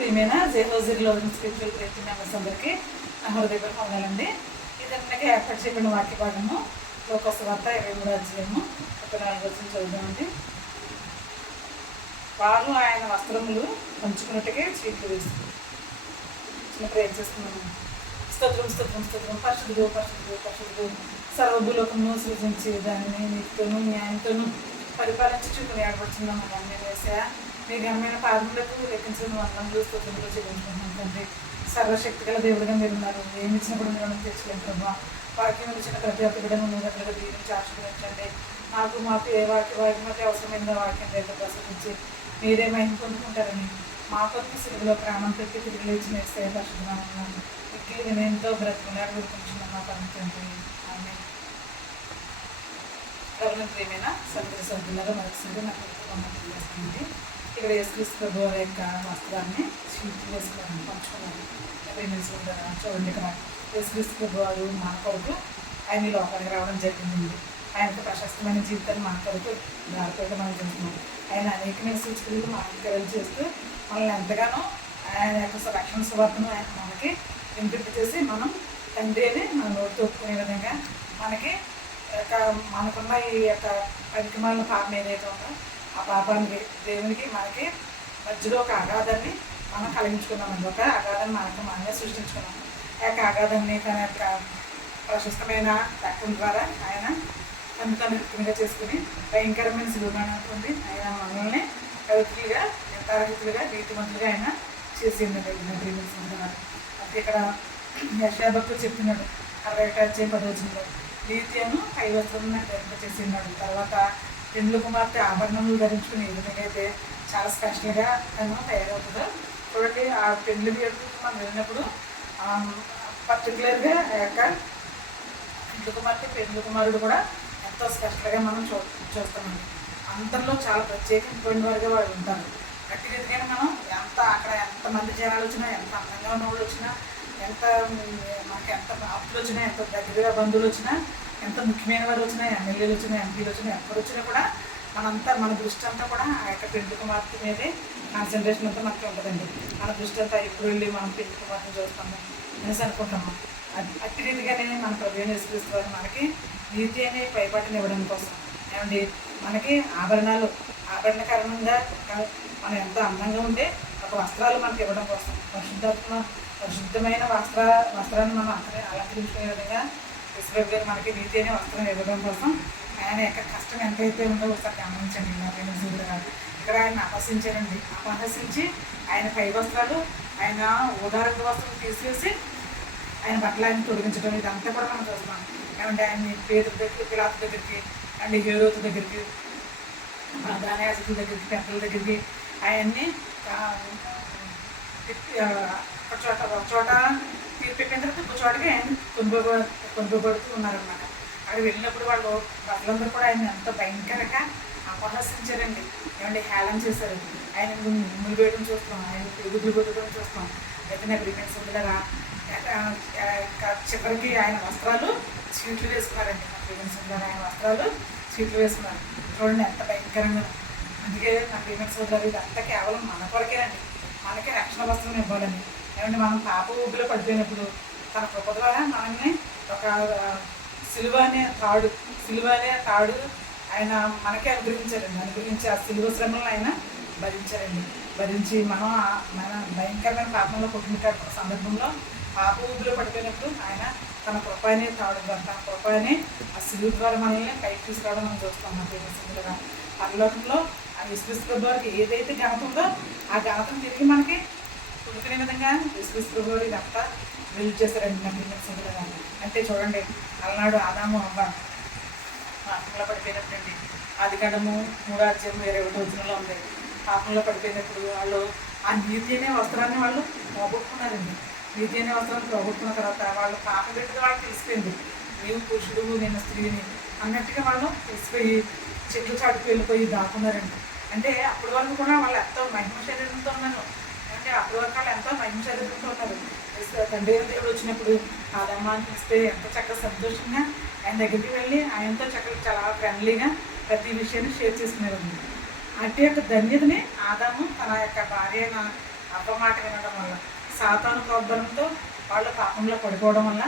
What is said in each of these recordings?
ప్రియమైన జేహోజీలో spiritual prayer members అందరికీ నా హృదయపూర్వక వందనాలండి. ఇది మనకి ఏర్పాటు చేయబడిన వాక్య భాగము లోకసువార్త 23వ అధ్యాయము 14 వచనం చదువుదామండి. వారు ఆయన వస్త్రములు పంచుకున్నట్టుగా చీట్లు వేసుకుని చిన్న ప్రేయర్ చేస్తున్నాము. స్తోత్రం స్తోత్రం స్తోత్రం పరిశుద్ధుడు పరిశుద్ధుడు పరిశుద్ధుడు సర్వభూలోకమును సృజించి దానిని నీతితోనూ న్యాయంతోనూ పరిపాలించి చూపుని ఏర్పడుతున్నాము. దాన్ని వేసా మీ ఘనమైన పాదములకు లెక్కించిన వందనలు స్తోత్రములు చెల్లించుకుంటున్నాం తండ్రి. సర్వశక్తి గల దేవుడిగా మీరు ఉన్నారు. ఏమి ఇచ్చినప్పుడు మీరు తెచ్చలేము ప్రభావ. వాక్యం ఇచ్చిన ప్రతి ఒక్క బిడ్డను మీరు అట్లుగా దీవించి ఆశీర్వదించండి. మాకు ఏ వాక్యం అవసరమైన వాక్యం రేపు ప్రసరించి మీరే మహిమ పొందుకుంటారని మా కొత్త సిలువలో ప్రాణం పెట్టి తిరిగి లేచి నేస్తే పరిశుభ్రమన్నాను. మిక్కిలి వినయంతో బ్రతుకున్నాడు గుర్తుంటున్నాం మా పండుతండి. ఆమె ప్రభుత్వం ప్రియమైన సభ్యుల సభ్యులుగా మరొకసారి నాకు తెలియజేస్తుంది. ఇక్కడ యేసుక్రీస్తు ప్రభు వారి యొక్క వస్త్రాన్ని షీట్లు వేసుకోవడానికి పంచుకున్నాను. చూడండి, ఇక్కడ యేసుక్రీస్తు ప్రభు వారు మా కొరకు ఆయన ఈ లోకానికి రావడం జరిగింది. ఆయనకు ప్రశస్తమైన జీవితాన్ని మా కొరకు దారిపోయడం మనం చూస్తున్నాం. ఆయన అనేకమైన సూచనలు మార్గకరలు చేస్తూ మనల్ని ఎంతగానో ఆయన యొక్క రక్షణ సువార్తను ఆయన మనకి వినిపించేసి మనం తండ్రి అని మన నోటితో ఒప్పుకునే విధంగా మనకి మనకున్న ఈ యొక్క పరికమాలను పాపం ఏదైతే ఉందో ఆ పాపానికి దేవునికి మనకి మధ్యలో ఒక అగాధాన్ని మనం కలిగించుకున్నామండి. ఒక అగాధాన్ని మనమే సృష్టించుకున్నాం. ఆ యొక్క అగాధాన్ని తన యొక్క ప్రశస్తమైన రక్తం ద్వారా ఆయన తను రిక్తంగా చేసుకుని భయంకరమైన శిలువమైనటువంటి ఆయన మనల్ని పవిత్రులుగా యథార్థులుగా నీతిమంతులుగా ఆయన చేసిందండి. అంటే ఇక్కడ యెషయా భక్తుడు చెప్తున్నాడు 61:10 నీతిను కైవస్త్రమును ధరింపచేసినాడు. తర్వాత పెండ్లి కుమార్తె ఆభరణములు ధరించుకుని ఏ విధంగా అయితే చాలా స్పెషల్గా తను తయారవుతుందో చూడండి. ఆ పెండ్లి వేడుకకు మనం వెళ్ళినప్పుడు పర్టికులర్గా ఆ యొక్క పెండ్లి కుమార్తె పెండ్లి కుమారుడు కూడా ఎంతో స్పెషల్గా మనం చూస్తామండి. అందరిలో చాలా ప్రత్యేకమైన వారిగా వాళ్ళు ఉంటారు. గట్టి రీతిగానే మనం అక్కడ ఎంతమంది జనాలు వచ్చినా, ఎంత అందంగా ఉన్న వాళ్ళు వచ్చినా, మనకి ఎంత ఆప్తులు వచ్చినా, ఎంత దగ్గరగా బంధువులు వచ్చినా, ఎంత ముఖ్యమైన వారు వచ్చినా, ఎమ్మెల్యేలు వచ్చినా, ఎంపీలు వచ్చినా, ఎప్పుడు వచ్చినా కూడా మన దృష్టి అంతా కూడా ఆ యొక్క పెండ్లి కుమార్తె మీదే కాన్సన్ట్రేషన్ అంతా మనకి ఉంటుందండి. మన దృష్టి అంతా ఎప్పుడు వెళ్ళి మనం పెండ్లి కుమార్తెను చూస్తాము అనేసి అనుకుంటాము. అట్టి రీతిగానే మన ప్రభువుని యేసుక్రీస్తు మనకి నీతి అనే పైపాటిని ఇవ్వడం కోసం ఏమండి మనకి ఆభరణ కారణంగా మనం ఎంత అందంగా ఉంటే ఒక వస్త్రాలు మనకి ఇవ్వడం కోసం పరిశుద్ధమైన వస్త్రాన్ని మనం అలంకరించుకునే విధంగా యేసుప్రభు గారు మనకి నీతి అనే వస్త్రం ఇవ్వడం కోసం ఆయన యొక్క కష్టం ఎంతైతే ఉందో ఒకసారి గమనించండి. ఇక్కడ ఆయన అపహసించి ఆయన పై వస్త్రాలు ఆయన ఉదారంగ వస్త్రం తీసేసి ఆయన బట్టలు ఆయన తొలగించడం ఇదంతా కూడా మనం చూస్తున్నాం. ఏమంటే ఆయన పేదల దగ్గరికి, పిలాతు దగ్గరికి, అండ్ హేరోతు దగ్గరికి, దానయాజకుల దగ్గరికి, పెద్దల దగ్గరికి అవన్నీ ఒక చోట తీర్పెట్టిన తర్వాత ఇంకో చోటకి ఆయన కొనుగోబడుతూ ఉన్నారనమాట. అక్కడ వెళ్ళినప్పుడు వాళ్ళు ప్రజలందరూ కూడా ఆయన ఎంతో భయంకరంగా అపహసించారండి. ఏమంటే హేళన చేశారు. ఆయన ముళ్ళు వేయడం చూస్తాం, ఆయన పెరుగుదులు కొట్టడం చూస్తాం. అయితే నాకు రిమెంట్స్ ఉందిగా చివరికి ఆయన వస్త్రాలు చీట్లు వేసుకున్నారండి. ఆయన వస్త్రాలు చీట్లు వేసుకున్నారు. చూడండి ఎంత భయంకరంగా. అందుకే నాకు రిమెంట్స్ వదిలేదు. ఇదంతా కేవలం మన కొరకేనండి. మనకి రక్షణ వస్త్రం ఇవ్వాలని. ఏమంటే మనం పాప ఊపిలో పడిపోయినప్పుడు తన కృప ద్వారా మనల్ని ఒక సిలువ అనే తాడు ఆయన మనకే అనుగ్రహించి ఆ సిలువ శ్రమలను ఆయన భరించి మన భయంకరమైన పాపంలో కొట్టుకుంటే సందర్భంలో పాప ఊపిలో పడిపోయినప్పుడు ఆయన తన కృప అనే తాడు ద్వారా తన కృప అనే ఆ సిలువ ద్వారా మనల్ని పైకి తీసుకురావడం మనం చూస్తాం. మన ప్రియమైన పరలోకంలో ఆ యేసుక్రీస్తు ప్రభు వారికి ఏదైతే ఘనత ఉందో ఆ ఘనతను తిరిగి మనకి పుడుకునే విధంగా యేసుక్రీస్తు ప్రభు వారు ఇదంతా బిల్డ్ చేశారండి. నా ప్రియమైన అంటే చూడండి, అలనాడు ఆదాము అవ్వ పాపంలో పడిపోయినప్పుడండి. ఆదికాండము 3:21 ఉంది. పాపంలో పడిపోయినప్పుడు వాళ్ళు ఆ నీతి అనే వస్త్రాన్ని వాళ్ళు పోగొట్టుకున్నారండి. నీతి అనే వస్త్రాన్ని పోగొట్టుకున్న తర్వాత వాళ్ళు పాపం పెట్టిన వాళ్ళకి తెలిసిపోయింది. నీవు పురుషుడు, నేను స్త్రీని అన్నట్టుగా వాళ్ళు తెలిసిపోయి చెట్లు చాటుకు వెళ్ళిపోయి దాక్కున్నారండి. అంటే అప్పటి వరకు కూడా వాళ్ళు ఎంతో మహిమ శరీరంతో ఉన్నారు. అంటే అప్పటి వరకు వాళ్ళు ఎంతో మహిమ శరీరంతో ఉన్నారు. తండ్రి దేవుడు వచ్చినప్పుడు ఆదమ్మ అని పిలిస్తే ఎంతో చక్కగా సంతోషంగా ఆయన దగ్గరికి వెళ్ళి ఆయనతో చక్కగా చాలా ఫ్రెండ్లీగా ప్రతి విషయాన్ని షేర్ చేసుకునేవారు. అట్టి యొక్క ధన్యతని ఆదాము తన యొక్క భార్య అవ్వ మాట వినడం వల్ల, సాతాను ప్రోద్బలంతో వాళ్ళు పాపంలో పడిపోవడం వల్ల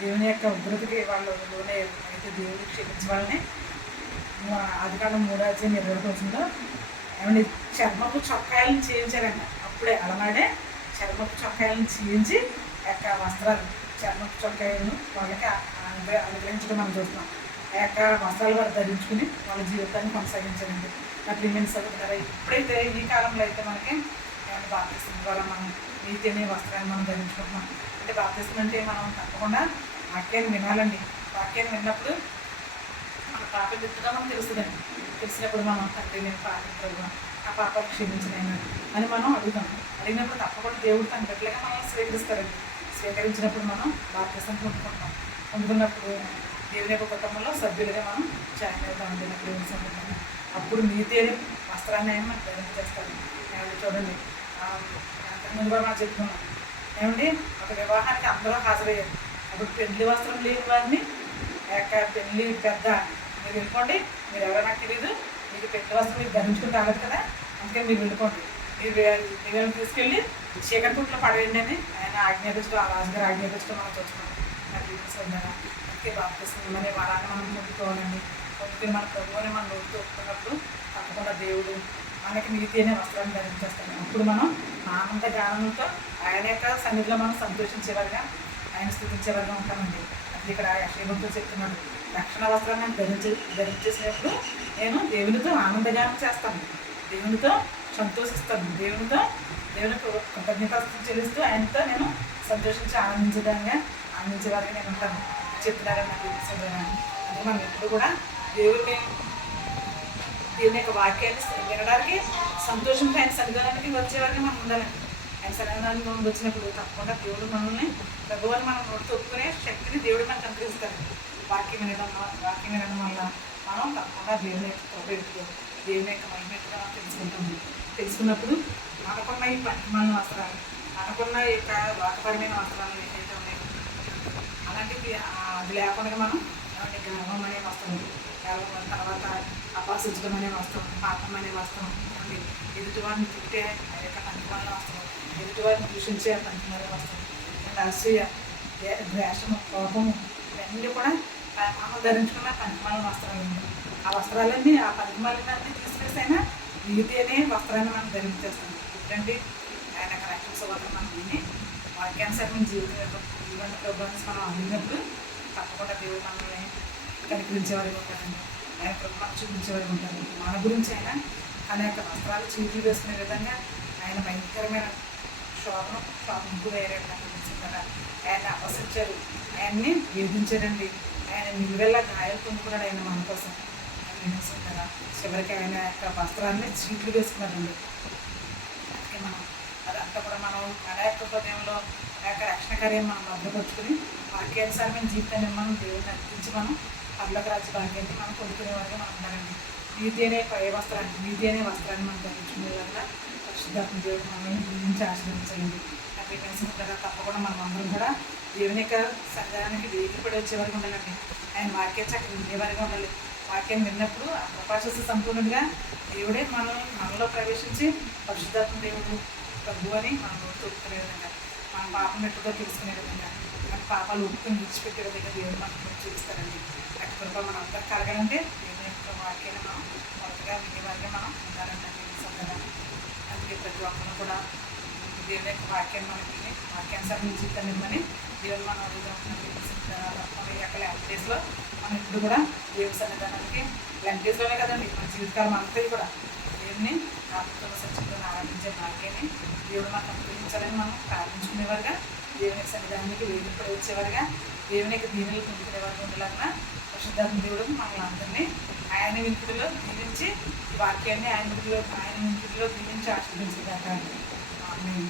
దేవుని యొక్క ఉగ్రతకి వాళ్ళు లోనే అయితే దేవుడికి క్షమించవాలని ఆదికాండం 3:20 ఏమండి చర్మపు చొక్కాయలను చేయించారంట. అప్పుడే అలనాడే చర్మపు చొక్కాయలను చేయించి యొక్క వస్త్రాలు, చర్మపు చొక్కాయలను వాళ్ళకి అనుగ్రహించడం మనం చూస్తున్నాం. ఆ యొక్క వస్త్రాలు వారు ధరించుకుని వాళ్ళ జీవితాన్ని కొనసాగించారండి. నా ప్రియమైన సహోదరులారా, ఇప్పుడైతే ఈ కాలంలో అయితే మనకి బాప్తిస్మం ద్వారా మనం నీతి అనే వస్త్రాన్ని మనం ధరించుకుంటున్నాం. అంటే బాప్తిస్మం అంటే మనం తప్పకుండా వాక్యాన్ని వినాలండి. వాక్యాన్ని విన్నప్పుడు మన పాప గుర్తుగా మనకు తెలుస్తుందండి. తెలిసినప్పుడు మనం తండ్రి నేను పాపం ఆ పాపకు క్షమించినైనా అని మనం అడుగుతాం. అడిగినప్పుడు తప్పకుండా దేవుడు తన గట్లగా మనం స్వీకరిస్తారండి. స్వీకరించినప్పుడు మనం బాప్తిస్మం పొందుకుంటాం. పొందుకున్నప్పుడు దేవుని యొక్క కుటుంబంలో సభ్యులుగా మనం జాయిన్ అవుతామండి. నా ప్రేమ సంబంధం అప్పుడు నీతి అనే వస్త్రాన్ని ఆయన మనకు ధరించేస్తాడు. ఏమంటే చూడండి, ముందు కూడా మనం చెప్తున్నాం ఏమండి, ఒక వివాహానికి అందరూ హాజరయ్యారు. అప్పుడు పెళ్లి వస్త్రం లేని వారిని యొక్క పెళ్లి పెద్ద మీరు వెళ్ళిపోండి, మీరు ఎవరో నాకు తెలియదు, మీకు పెళ్లి వస్త్రం మీకు ధరించుకుని రాలేదు కదా, అందుకని మీరు వెళ్ళిపోండి, మీరు తీసుకెళ్ళి చీకటి పుట్లో పడేయండి అని ఆయన ఆజ్ఞాపించడం, ఆ రాజుగారు ఆజ్ఞాపించడం మనం చూస్తున్నాం. నాకు అందుకే బాప్తిస్మం అనే వరాన్ని మనం పొందుకోవాలండి. పొందుకుని మన ప్రభువుని మనం నోటితో ఒప్పుకున్నప్పుడు తప్పకుండా దేవుడు మనకి నీతి అనే వస్త్రాన్ని ధరించేస్తాడు. అప్పుడు మనం ఆనంద గానంతో ఆయన యొక్క సన్నిధిలో మనం సంతోషించేవారుగా, ఆయన స్థుతించేవారుగా ఉంటామండి. అది ఇక్కడ యెషయా చెప్తున్నాడు, రక్షణ వస్త్రాన్ని ధరించేసినప్పుడు నేను దేవునితో ఆనందగానం చేస్తాను, దేవునితో సంతోషిస్తాను, దేవునికి కృతజ్ఞతలు చెల్లిస్తూ ఆయనతో నేను సంతోషించి ఆనందించేవారిగా నేను ఉంటాను చెప్తున్నారని నాకు తెలుసుకున్నాను. అందుకే మనం ఎప్పుడు కూడా దేవుని యొక్క వాక్యాన్ని వినడానికి సంతోషంతో ఆయన సన్నిధానానికి వచ్చేవారికి మనం ఉండాలండి. ఆయన సన్నిధానానికి వచ్చినప్పుడు తప్పకుండా దేవుడు మనల్ని ప్రభువుని మనం నోటితో ఒప్పుకునే శక్తిని దేవుడు మనకు అనుగ్రహిస్తారు. వాక్యం వినడం వల్ల మనం తప్పకుండా దేవుని యొక్క కృప, దేవుని యొక్క మహిమగా తెలుసుకుంటాము. తెలుసుకున్నప్పుడు మనకున్న ఈ పనిమాలిన వస్త్రాలు, మనకున్న ఈ యొక్క వాకపరమైన వస్త్రాలు ఏదైతే ఉన్నాయో అలాంటివి అది లేకుండా మనం గర్వం అనే వస్త్రం, గర్వం తర్వాత అపాసించడం అనే వస్త్రం, పాపం అనే వస్త్రం, ఎదుటివారిని తిట్టే ఆ యొక్క పనిమాలిన వస్త్రం, ఎదుటివారిని దూషించే పనిమాలిన వస్త్రం, అసూయ, ద్వేషము, కోపము, ఇవన్నీ కూడా మనం ధరించుకున్న పనిమాలిన వస్త్రాలు ఉంటాయి. ఆ వస్త్రాలన్నీ ఆ పనిమాలినాన్ని తీసుకొస్తేనే నీతి అనే వస్త్రాన్ని మనం ధరించేస్తాం. ఎందుకంటే ఆయన యొక్క రక్షణ సువార్తను మనం విని వాక్యానుసారమైన జీవన ప్రోగ్రామ్స్ మనం అందినప్పుడు తప్పకుండా దేవుడు మనల్ని కనికరించేవారికి ఉంటారండి. ఆయన ప్రభుత్వం చూపించేవారికి ఉంటారు. మన గురించి అయినా తన యొక్క వస్త్రాలు చీట్లు వేసుకునే విధంగా ఆయన భయంకరమైన శోభకు వేరేట కదా. ఆయన అపసించారు, ఆయన్ని వేధించారండి, ఆయన నిలువెల్లా గాయాలు పొందుకున్నాడు ఆయన మన కోసం కదా. చివరికి ఆయన యొక్క వస్త్రాన్ని చీట్లు వేసుకున్నారండి. అందుకే మనం అదంతా కూడా మనం మన యొక్క హృదయంలో ఆ యొక్క రక్షణ కార్యాన్ని మనం భద్రపరుచుకుని వాక్యానుసారమైన జీవితాన్ని మనం దేవుడిని అర్పించి మనం పర్లోక రాజ్య భాగ్యాన్ని మనం కొనుక్కునేవారుగా మనం ఉండాలండి. నీతి అనే వస్త్రాన్ని మనం ధరించుకునే వల్ల పరిశుద్ధాత్మ దేవుడు మనల్ని గురించి ఆశీర్వదించాలండి. అక్కడ కలిసి తప్పకుండా మనం అందరం కూడా దేవుని యొక్క సంఘానికి వేగిపడి వచ్చేవారికి ఉండాలండి. ఆయన వాక్యం చక్కగా వినేవారిగా ఉండాలి. వాక్యాన్ని విన్నప్పుడు ఆ ప్రకాశ సంపూర్ణంగా దేవుడే మనలో ప్రవేశించి పరిశుద్ధాత్మ దేవుడు ప్రభు అని మనం నోటి ఒప్పుకునే విధంగా, మన పాపం ఎట్టుగా తెలుసుకునే విధంగా, మన పాపాలు ఒప్పుకొని విడిచిపెట్టే విధంగా దేవుడు మనకు చూపిస్తారండి. అటు కృప మనం అందరూ కలగాలంటే దేవుని యొక్క వాక్యాన్ని మనం మొదటగా వినేవారిగా మనం ఉండాలంటే సొంతగా. అందుకే ప్రతి ఒక్కరు కూడా దేవుని యొక్క వాక్యాన్ని మనం విని వాక్యానుసారం జీవితాన్ని ఇవ్వమని దేవుడు మనం అడుగుతాం. యొక్క ల్యాండ్ డేస్లో మనం ఇప్పుడు కూడా దేవుని సన్నిధానానికి ల్యాండ్ డేస్లోనే కదండి మన జీవితకాలం అంతా కూడా దేవుని ఆత్మతో సత్యంతో ఆరాధించే భాగ్యాన్ని దేవుడు మనకు అనుగ్రహించాలని మనం ప్రార్థించుకునేవారుగా, దేవుని సన్నిధానానికి వేదికపడి వచ్చేవారుగా, దేవుని యొక్క దీవెనలు పొందుకునేవారుగా ఉండేలాగా పరిశుద్ధాత్మ దేవుడు మనల్ని అందరినీ ఆయన వినికిడిలో దీవించి వాక్యాన్ని ఆయన వినికిడిలో దీవించి ఆశీర్వదించేదాకా. ఆమేన్.